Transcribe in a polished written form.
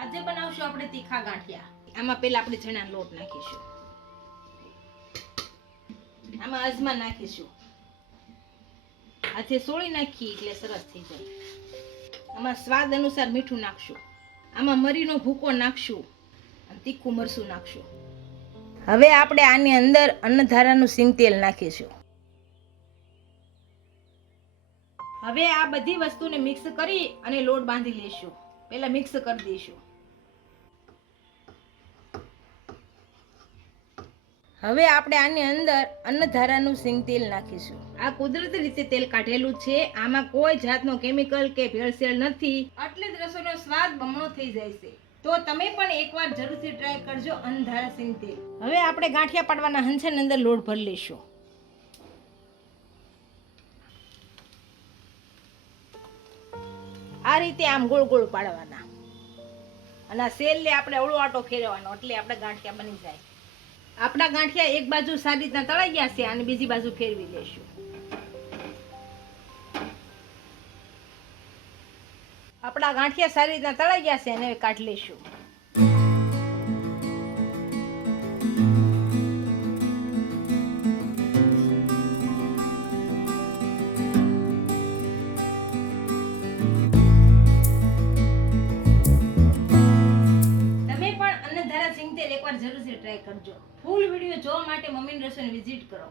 આજે બનાવશું આપણે તીખા ગાંઠિયા. આમાં પહેલા આપણે ચણાનો લોટ નાખીશું, આમાં અજમા નાખીશું, હાથે સોળી નાખી એટલે સરસ થઈ જાય. આમાં સ્વાદ અનુસાર મીઠું નાખશું, આમાં મરીનો ભૂકો નાખશું અને તીખું મરચું નાખશું. હવે આપણે આની અંદર અન્નધારાનું સિંગ તેલ નાખીશું. હવે આ બધી વસ્તુને મિક્સ કરી અને લોટ બાંધી લઈશું. પહેલા મિક્સ કરી દઈશું. હવે આપણે આની અંદર અન્નધારાનું સિંગ તેલ નાખીશું. આ કુદરતી રીતે તેલ કાઢેલું છે, આમાં કોઈ જાતનો કેમિકલ કે ભેળસેળ નથી, એટલે જ રસોઈનો સ્વાદ બમણો થઈ જાય છે. તો તમે પણ એકવાર જરૂરથી ટ્રાય કરજો અન્નધારા સિંગ તેલ. હવે આપણે ગાંઠિયા પાડવાના હંચાની અંદર લોટ ભરી લઈશું. આ રીતે આમ ગોળ ગોળ પાડવાના અને આ સેલને આપણે અવળો આટો ફેરવવાનો એટલે આપણે ગાંઠિયા બની જાય. આપણા ગાંઠિયા એક બાજુ સારી રીતના તળાઈ ગયા છે અને બીજી બાજુ ફેરવી લેશું. આપણા ગાંઠિયા સારી રીતના તળાઈ ગયા છે અને હવે કાઢી લઈશું. એકવાર જરૂરથી ટ્રાય કરજો. ફૂલ વિડીયો જોવા માટે મમ્મીની રસોઈને વિઝિટ કરો.